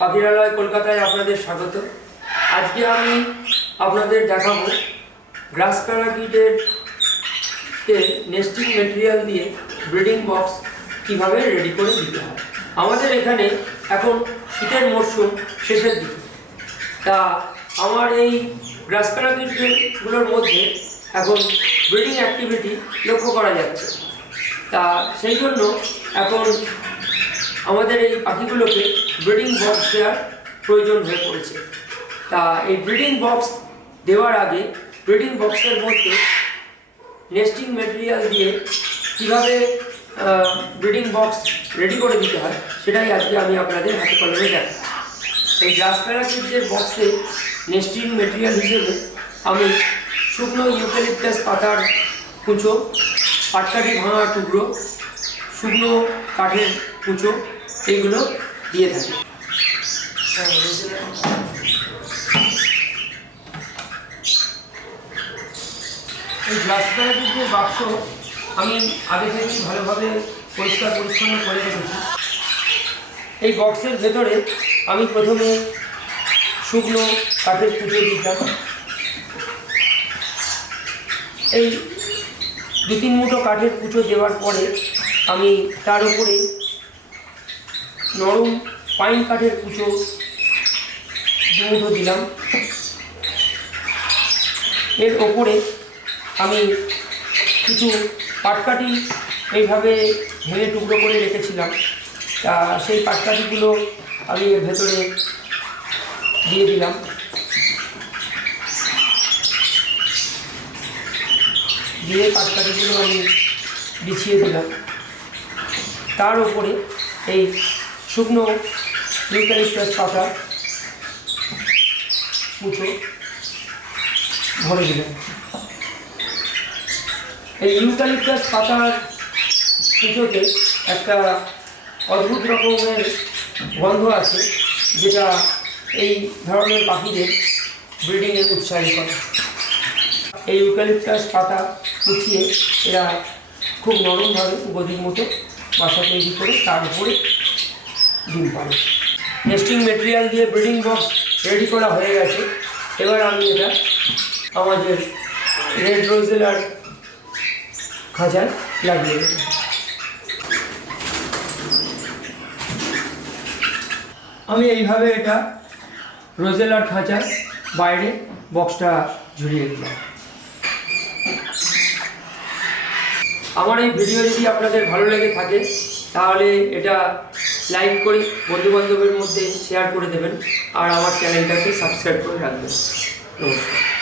পাখিরালয় কলকাতায় আপনাদের স্বাগত। আজকে আমি আপনাদের দেখাবো গ্রাস প্যারাকিটের নেস্টিং মেটেরিয়াল দিয়ে ব্রিডিং বক্স কিভাবে রেডি করে দিতে হয়। আমাদের এখানে এখন শীতের মরশুম শেষের দিকে, তা আমার এই গ্রাস প্যারাকিটগুলোর মধ্যে এখন ব্রিডিং অ্যাক্টিভিটি লক্ষ্য করা যাচ্ছে। তা সেই জন্য এখন আমাদের এই পাখিগুলোকে ব্রিডিং বক্স দেওয়ার প্রয়োজন হয়ে পড়েছে। তা এই ব্রিডিং বক্স দেওয়ার আগে ব্রিডিং বক্সের মধ্যে নেস্টিং মেটেরিয়াল দিয়ে কীভাবে ব্রিডিং বক্স রেডি করে দিতে হয় সেটাই আজকে আমি আপনাদের হাতে কলমে দেখাই। এই গ্রাস প্যারাকিটের বক্সে নেস্টিং মেটেরিয়াল হিসেবে আমি শুকনো ইউক্যালিপটাস পাতার কুঁচো, পাটকাঠি ভাঙা টুকরো, শুকনো কাঠের কুঁচো এইগুলো দিয়ে থাকি। এই গ্লাস প্যারাকিটের বাক্স আমি আগে থেকেই ভালোভাবে পরিষ্কার পরিচ্ছন্ন করে রেখেছি। এই বক্সের ভেতরে আমি প্রথমে শুকনো কাঠের কুঁচো দিতাম। এই 2-3 মুঠো কাঠের কুঁচো দেওয়ার পরে আমি তার উপরে নরম পাইন কাঠের কুঁচো 2 মুঠো দিলাম। এর ওপরে আমি কিছু পাটকাঠি এইভাবে ভেঙে টুকরো করে রেখেছিলাম। তা সেই পাটকাঠিগুলো আমি এর ভেতরে দিয়ে দিলাম। দিয়ে পাটকাঠিগুলো আমি বিছিয়ে দিলাম। তার উপরে এই শুকনো ইউক্যালিপটাস পাতা কুঁচো ভরে দিলাম। এই ইউক্যালিপটাস পাতার কুঁচোতে একটা অদ্ভুত রকমের গন্ধ আছে, যেটা এই ধরনের পাখিদের ব্রিডিংয়ে উৎসাহী করে। এই ইউক্যালিপটাস পাতা কুচিয়ে এরা খুব নরমভাবে গদির মতো বাসা তৈরি করে তার উপরে ডিম পারে। নেস্টিং মেটেরিয়াল দিয়ে ব্রিডিং বক্স রেডি করা হয়ে গেছে। এবার আমি এটা আমাদের রেড রোজেলার খাঁচায় লাগিয়ে দেব। আমি এইভাবে এটা রোজেলার খাঁচার বাইরে বক্সটা ঝুলিয়ে দিলাম। আমার এই ভিডিও যদি আপনাদের ভালো লেগে থাকে তাহলে এটা লাইক করে বন্ধুবান্ধবের মধ্যে শেয়ার করে দেবেন আর আমার চ্যানেলটাকে সাবস্ক্রাইব করে রাখবেন। নমস্কার।